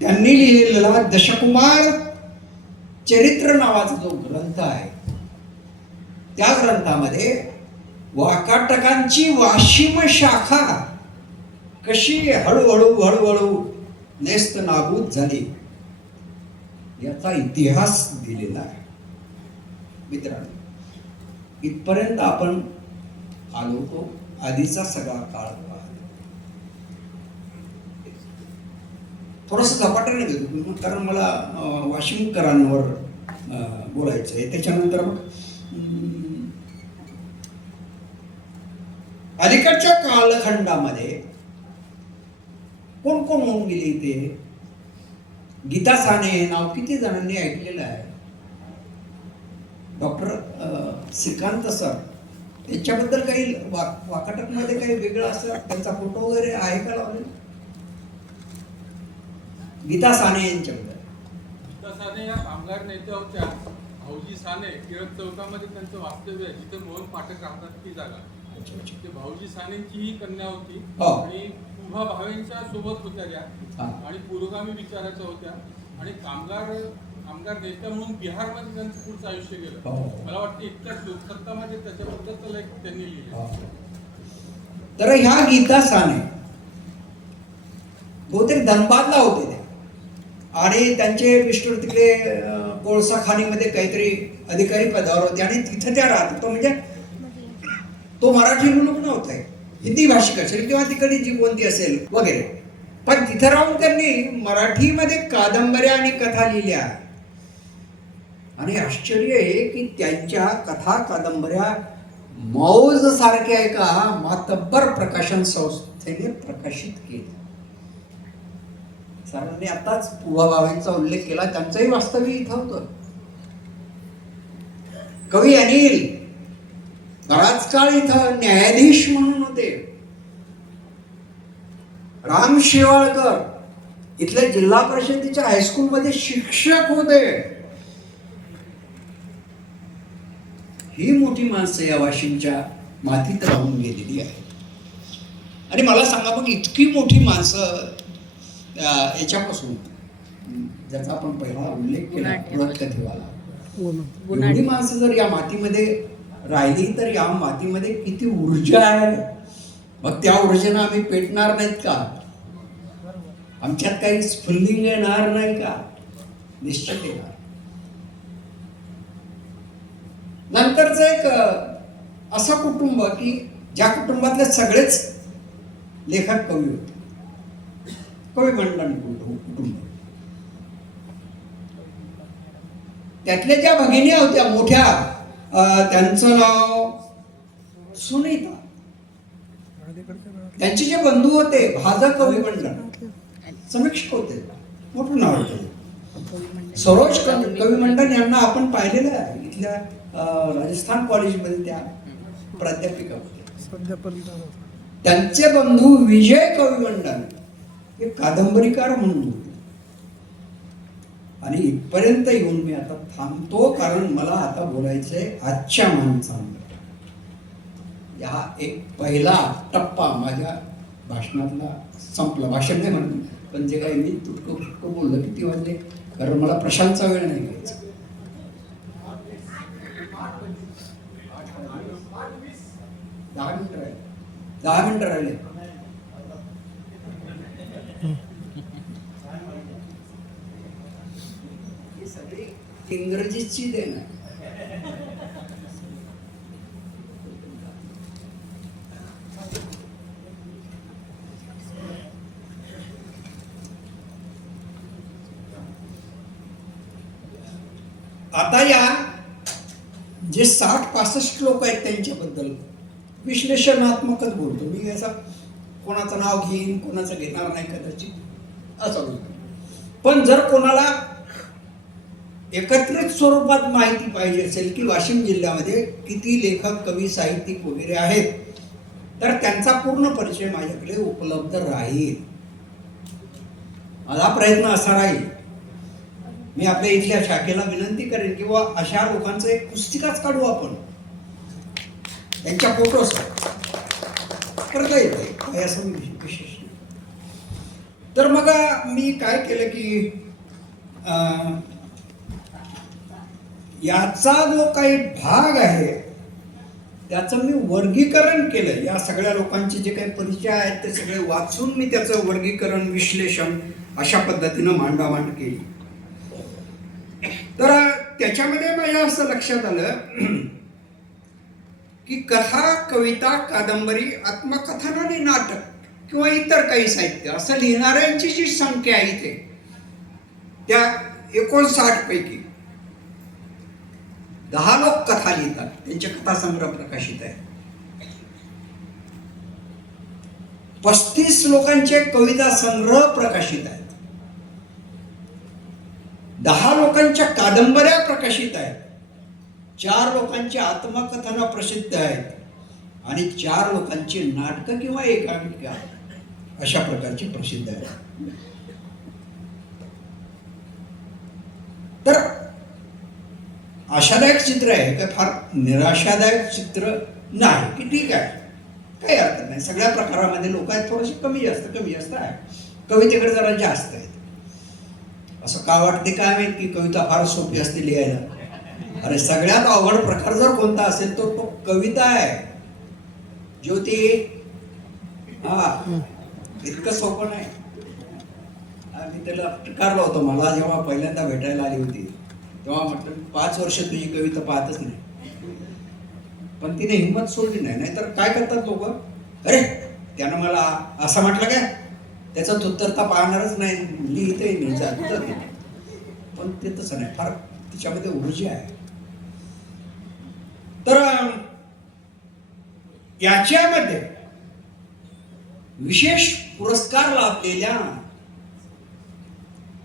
त्यांनी लिहिलेला दशकुमार चरित्र नावाचा जो ग्रंथ आहे, त्या ग्रंथामध्ये वाकाटकांची वाशिम शाखा कशी हळूहळू नेस्त नाबूद झाली याचा इतिहास दिलेला आहे. मित्रांनो, इथपर्यंत आपण आलो तो आधीचा सगळा काळ थोडस झपाट्याने घेतो, कारण मला वाशिमकरांवर बोलायचं आहे. त्याच्यानंतर अलीकडच्या कालखंडामध्ये कोण कोण होऊन गेली ते गीता साने हे नाव किती जणांनी ऐकलेलं आहे. डॉक्टर श्रीकांत सर, त्यांच्याबद्दल काही वाकाटक मध्ये काही वेगळं असं त्यांचा फोटो वगैरे आहे का लावलेला? गीता साने यांच्याबद्दल. गीता साने या कामगार नेत्या होत्या. भाऊजी साने टिळक चौकामध्ये त्यांचं वास्तव्य आहे, जिथे मोहन पाठक राहतात ती जागा. ते भाऊजी सानेंची ही कन्या होती आणि उभा भावेंच्या सोबत होत्या त्या आणि पुरोगामी विचाराच्या होत्या आणि कामगार नेत्या म्हणून बिहारमध्ये त्यांचं पुढचं आयुष्य गेलं. मला वाटतं इतक्याच लोकसत्तामध्ये त्याच्याबद्दल एक त्यांनी लिहिलं. तर ह्या गीता साने बहुतेक धनबादला होते त्या आणि त्यांचे मिस्टर तिकडे कोळसा खाणीमध्ये काहीतरी अधिकारी पदावर होते आणि तिथे त्या राहत होत्या. म्हणजे तो मराठी मुलूक नव्हता, हिंदी भाषिक असेल किंवा तिकडे जी कोणती असेल वगैरे, पण तिथे राहून त्यांनी मराठीमध्ये कादंबऱ्या आणि कथा लिहिल्या. आणि आश्चर्य आहे की त्यांच्या कथा कादंबऱ्या मौज सारख्या एका मातब्बर प्रकाशन संस्थेने प्रकाशित केल्या. सरांनी आताच पुवा भावेंचा उल्लेख केला, त्यांचंही वास्तव्य इथं होतं. कवी अनिल बराच काळ इथं न्यायाधीश म्हणून होते. राम शेवाळकर इथल्या जिल्हा परिषदेच्या हायस्कूलमध्ये शिक्षक होते. ही मोठी माणसं या वाशिमच्या मातीत राहून गेलेली आहेत. आणि मला सांगा मग, इतकी मोठी माणसं याच्यापासून ज्याचा आपण पहिला उल्लेख केला कथेवाला, एवढी माणसं जर या मातीमध्ये राहिली तर या मातीमध्ये किती ऊर्जा आहे. मग त्या ऊर्जेनं आम्ही पेटणार नाहीत का? आमच्यात काही स्फुल्लिंग येणार नाही का? निश्चित येणार. नंतरच एक असं कुटुंब की ज्या कुटुंबातले सगळेच लेखक कवी होते, कवी मंडळ कुटुंब. त्यातल्या ज्या भगिनी होत्या मोठ्या, त्यांचं नाव सुनीता. त्यांचे जे बंधू होते भाजा कवी मंडळ, समीक्षक होते, मोठं नाव होतं सरोज कवी मंडळ. यांना आपण पाहिलेलं आहे इथल्या राजस्थान कॉलेजमध्ये त्या प्राध्यापिका होत्या. त्यांचे बंधू विजय कवी मंडळ हे कादंबरीकार म्हणून होते. आणि इथपर्यंत येऊन मी आता थांबतो, कारण मला आता बोलायचंय आजच्या माणसांबद्दल. हा एक पहिला टप्पा माझ्या भाषणातला संपला. भाषण नाही म्हणून, पण जे काही मी तुटकं बोललं किती वाजले, कारण मला प्रशांतचा वेळ नाही घ्यायचा. 10 मिनिटं राहिले. इंग्रजीची देण आहे. आता या जे 60-65 लोक आहेत त्यांच्याबद्दल विश्लेषणात्मकच बोलतो मी. असं कोणाचं नाव घेईन, कोणाचं घेणार नाही कदाचित असं बोलतो. पण जर कोणाला एकत्रित स्वरूपात माहिती पाहिजे असेल की वाशिम जिल्ह्यामध्ये किती लेखक, कवी, साहित्यिक वगैरे आहेत, तर त्यांचा पूर्ण परिचय माझ्याकडे उपलब्ध राहील. माझा प्रयत्न असा राहील, मी आपल्या इथल्या शाखेला विनंती करेन की बुवा अशा लोकांचं एक पुस्तिकाच काढू आपण, त्यांच्या फोटोस करता येते काय असं विशेष. तर मग मी काय केलं की याचा जो काही भाग आहे त्याचं मी वर्गीकरण केलं. या सगळ्या लोकांचे जे काही परिचय आहेत ते सगळे वाचून मी त्याचं वर्गीकरण, विश्लेषण अशा पद्धतीनं मांडामांड केली. तर त्याच्यामध्ये माझ्या असं लक्षात आलं की कथा, कविता, कादंबरी, आत्मकथन आणि नाटक किंवा इतर काही साहित्य असं लिहिणाऱ्यांची जी संख्या आहे इथे, त्या 59 पैकी 10 लोक कथा लिहितात, त्यांचे कथासंग्रह प्रकाशित आहे. 35 लोकांचे कविता संग्रह प्रकाशित आहेत. 10 लोकांच्या कादंबऱ्या प्रकाशित आहेत. 4 लोकांची आत्मकथनं प्रसिद्ध आहेत आणि 4 लोकांची नाटकं किंवा एकांकिका अशा प्रकारची प्रसिद्ध आहेत. तर आशादायक चित्र आहे का? फार निराशादायक चित्र नाही की ठीक आहे, काही हरकत नाही. सगळ्या प्रकारामध्ये लोक आहेत, थोडेसे कमी जास्त आहे. कवितेकडे जरा जास्त आहेत. असं का वाटते काय माहित की कविता फार सोपी असते लिहायला? अरे सगळ्यात अवघड प्रकार जर कोणता असेल तो कविता आहे. ज्योती, इतकं सोपं नाही. मी त्याला टिकारलं होतं. मला जेव्हा पहिल्यांदा भेटायला आली होती तेव्हा म्हटलं 5 वर्ष तुझी कविता पाहतच नाही. पण तिने हिंमत सोडली नाही. नाहीतर काय करतात लोक, अरे त्यानं मला असं म्हटलं काय, त्याचं उत्तरता पाहणारच नाही, लिहितही नाही जात. पण ते तसं नाही, फार तिच्यामध्ये ऊर्जा आहे. तर याच्यामध्ये विशेष पुरस्कार लाभलेल्या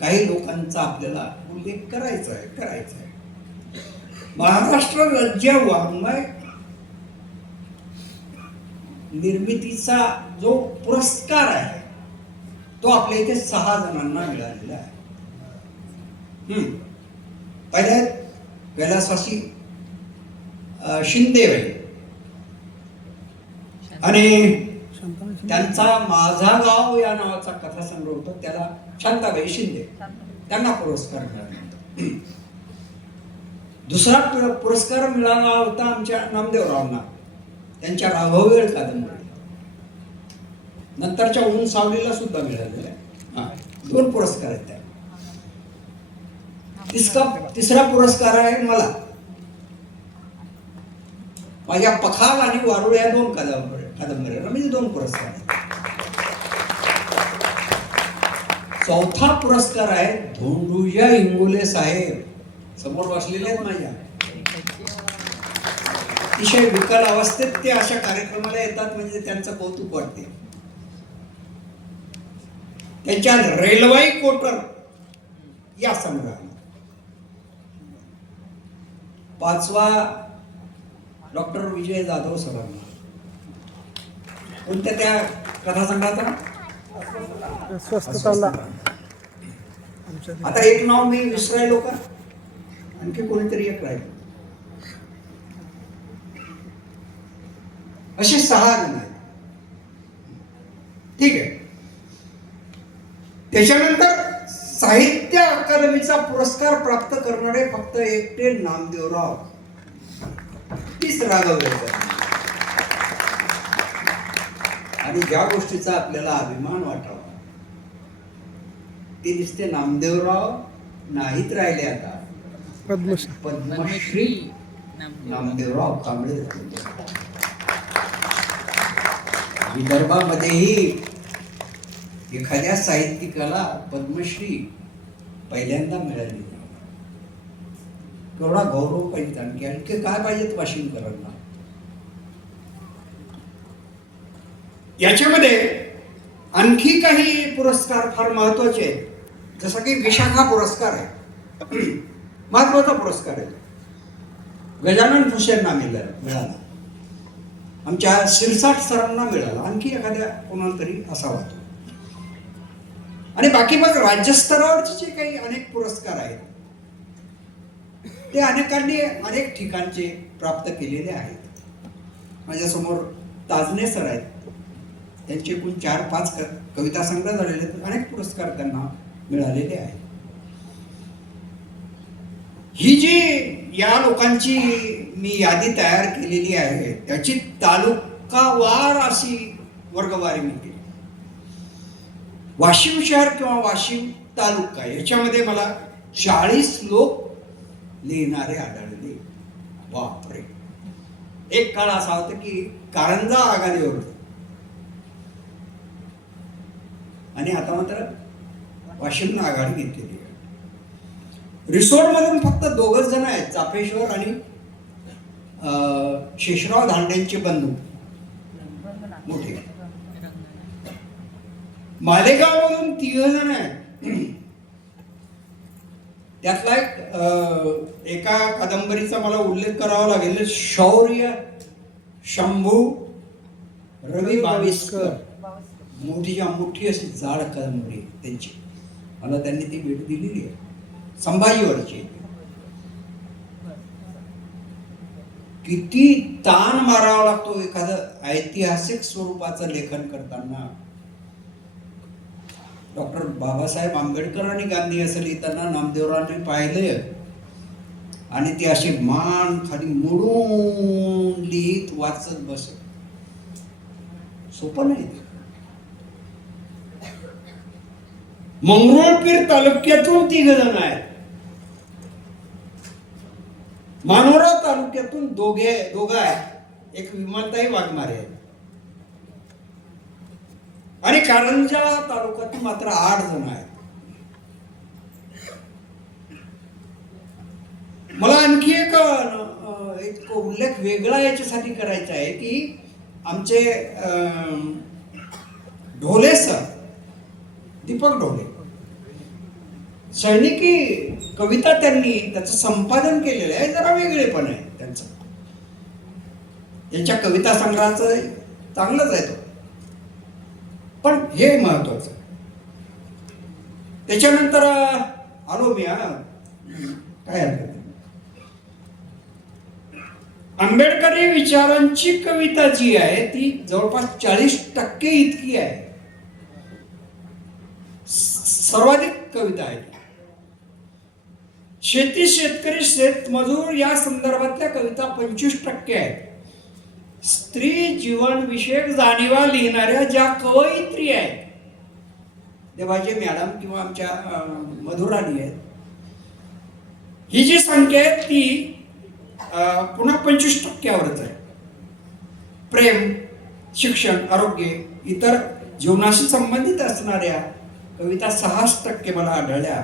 काही लोकांचा आपल्याला उल्लेख करायचा आहे. महाराष्ट्र राज्य वाङ्मय निर्मितीचा जो पुरस्कार आहे तो आपल्या इथे 6 जणांना मिळालेला आहे. पहिले कैलासवासी शिंदेबाई आणि त्यांचा माझा गाव या नावाचा कथासंग्रह होता, त्याला शांताबाई शिंदे, त्यांना पुरस्कार मिळाला. दुसरा पुरस्कार मिळाला होता आमच्या नामदेवरावांना, त्यांच्या राघववेळ कादंबरी. नंतरच्या ऊन सावलीला सुद्धा मिळालेला आहे. 2 पुरस्कार आहेत त्या. तिसरा पुरस्कार आहे मला. माझ्या पखाल आणि वारुळ या 2 कादंबऱ्या म्हणजे 2 पुरस्कार आहेत. 4था पुरस्कार आहे धोंडूजा इंगोले साहेब, समोर बसलेले आहेत माझ्या. अतिशय विकल अवस्थेत ते अशा कार्यक्रमाला येतात म्हणजे त्यांचं कौतुक वाटते. त्यांच्या रेल्वाई कोटर या संग्रहाने. 5वा डॉक्टर विजय जाधव सरांना. कोणत्या त्या कथासंग्रहाचा? आता एक नाव मी विसरायलो का? आणखी कोणीतरी एक राहील. असे 6 जण आहेत. ठीक आहे. त्याच्यानंतर साहित्य अकादमीचा पुरस्कार प्राप्त करणारे फक्त एकटे नामदेवराव, तीच राघववेळकर. आणि ज्या गोष्टीचा आपल्याला अभिमान वाटावा ते दिसते नामदेवराव नाहीत राहिले आता. पद्मश्री नामदेवराव कांबळे. विदर्भामध्येही एखाद्या साहित्यिकाला पद्मश्री पहिल्यांदा मिळाली. केवढा गौरव पाहिजे. आणखी काय पाहिजेत वाशिमकरांना. याच्यामध्ये आणखी काही पुरस्कार फार महत्वाचे आहेत. जसं की विशाखा पुरस्कार आहे, महत्वाचा पुरस्कार आहे. गजानन भुसेंना मिळाला. आमच्या शिरसाट सरांना मिळाला. आणखी एखाद्या कोणाला तरी असावा. आणि बाकी मग राज्यस्तरावरचे जे काही अनेक पुरस्कार आहेत ते अनेकांनी अनेक ठिकाणचे प्राप्त केलेले आहेत. माझ्यासमोर ताजने सर आहेत. त्यांचे एकूण 4-5 कविता संग्रह झालेले आहेत. अनेक पुरस्कार त्यांना मिळालेले आहेत. ही जी या लोकांची मी यादी तयार केलेली आहे त्याची तालुकावार अशी वर्गवारी मी केली. वाशिम शहर किंवा वाशिम तालुका याच्यामध्ये मला 40 लोक लिहिणारे आढळले. बापरे, एक काळ असा होता की कारंजा आघाडीवर होता आणि आता मात्र वाशिमनं आघाडी घेतलेली आहे. रिसोर्ट मधून फक्त 2 जण आहेत, चाफेश्वर आणि शेषराव धांडेंचे बंधू मोठे. मालेगाव मधून 3 जण आहेत. त्यातला एका कादंबरीचा मला उल्लेख करावा लागेल, शौर्य शंभू रवी बाविस्कर. मोठी अशी जाड कादंबरी त्यांची, मला त्यांनी ती भेट दिलेली आहे. संभाजीवरची. किती ताण मारावा लागतो एखादं ऐतिहासिक स्वरूपाचं लेखन करताना. डॉक्टर बाबासाहेब आंबेडकर आणि गांधी असं लिहिताना नामदेवरावांनी पाहिले आणि ते असे मान खाली मोडून लिहित वाचत बसत. सोपं नाही. मंगरुळपीर तालुक्यातून 3 जण आहेत. मानोरा तालुक्यातून दोघं आहेत. एक विमानताई वाघमारे आहेत आणि कारंजा तालुक्यातून मात्र 8 जण आहेत. मला आणखी एक उल्लेख वेगळा याच्यासाठी करायचा आहे की आमचे ढोले सर, दीपक ढोले, सैनिकी कविता त्यांनी त्याचं संपादन केलेलं आहे. जरा वेगळेपण आहे त्यांचं. त्यांच्या कविता संग्रहाचं चांगलंच आहे तो, पण हे महत्वाचं. त्याच्यानंतर आलो मी काय हरकत नाही. आंबेडकरी विचारांची कविता जी आहे ती जवळपास 40% इतकी आहे. सर्वाधिक कविता आहे. शेती, शेतकरी, शेतमजूर या संदर्भातल्या कविता 25% आहेत. स्त्री जीवन विषयक जाणीवा लिहिणाऱ्या ज्या कवयित्री आहेत, देवाजी मॅडम किंवा आमच्या मधुराणी आहेत, ही जी संख्या आहे ती पुन्हा 25%वरच आहे. प्रेम, शिक्षण, आरोग्य, इतर जीवनाशी संबंधित असणाऱ्या कविता 6% मला आढळल्या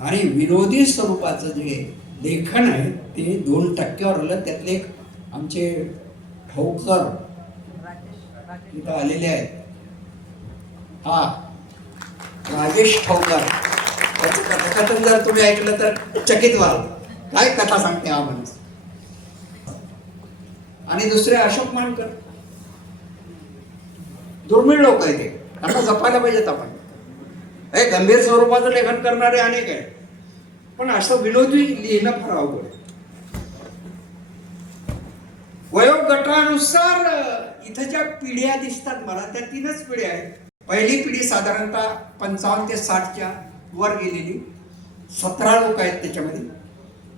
आणि विनोदी स्वरूपाचं जे लेखन आहे ते 2%वर आलं. त्यातले आमचे ठोकर इथं आलेले आहेत. हा, राजेश ठोकर. त्याचं कथाकथन जर तुम्ही ऐकलं तर चकित व्हाल. काय कथा सांगते हा माणूस. आणि दुसरे अशोक मानकर. दुर्मिळ लोक आहे ते, त्यांना जपायला पाहिजेत आपण. हे गंभीर स्वरूपाचं लेखन करणारे अनेक आहेत, पण असं विनोदी लिहिणं फार अवघड आहे. वयोगटानुसार इथं ज्या पिढ्या दिसतात मला त्या 3च पिढ्या आहेत. पहिली पिढी साधारणतः 55 ते 60च्या वर गेलेली, 17 लोक आहेत त्याच्यामध्ये.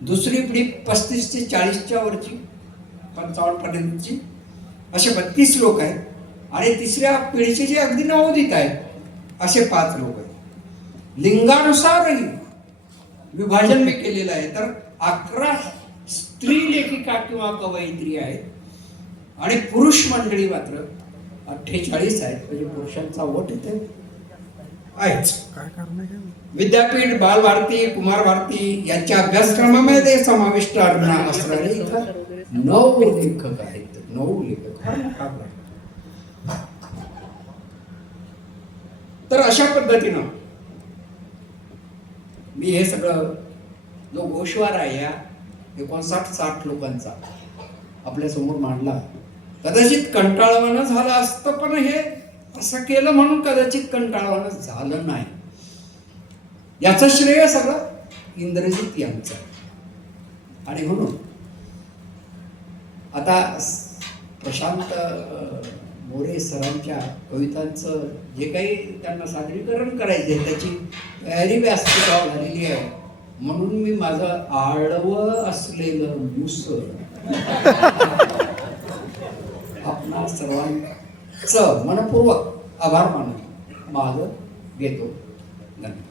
दुसरी पिढी 35 ते 40च्या वरची, 55 पर्यंतची, असे 32 लोक आहेत. आणि तिसऱ्या पिढीचे जे अगदी नवोदित आहेत असे 5 लोक आहेत. लिंगानुसारही विभाजन मी केलेलं आहे. तर 11 स्त्री लेखिका किंवा कवयित्री आहेत आणि पुरुष मंडळी मात्र 48 आहेत. म्हणजे पुरुषांचा वोट इथे आहेच. विद्यापीठ, बालभारती, कुमार भारती यांच्या अभ्यासक्रमामध्ये समाविष्ट असणारे इथं 9 लेखक आहेत. 9 लेखक. तर अशा पद्धतीनं मी हे सगळं जो गोषवार आहे या 59-60 लोकांचा आपल्या समोर मांडला. कदाचित कंटाळवाणं झालं असतं, पण हे असं केलं म्हणून कदाचित कंटाळवाणं झालं नाही. याचं श्रेय सगळं इंद्रजित यांचं. आणि म्हणून आता प्रशांत मोरे सरांच्या कवितांचं जे काही त्यांना सादरीकरण करायचे त्याची तयारी व्यासपीठावर झालेली आहे. म्हणून मी माझं आडवं असलेलं मुस आपणा सर्वांचं मनपूर्वक आभार मानून माझं घेतो. धन्यवाद.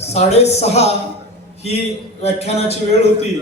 6:30 ही व्याख्यानाची वेळ होती.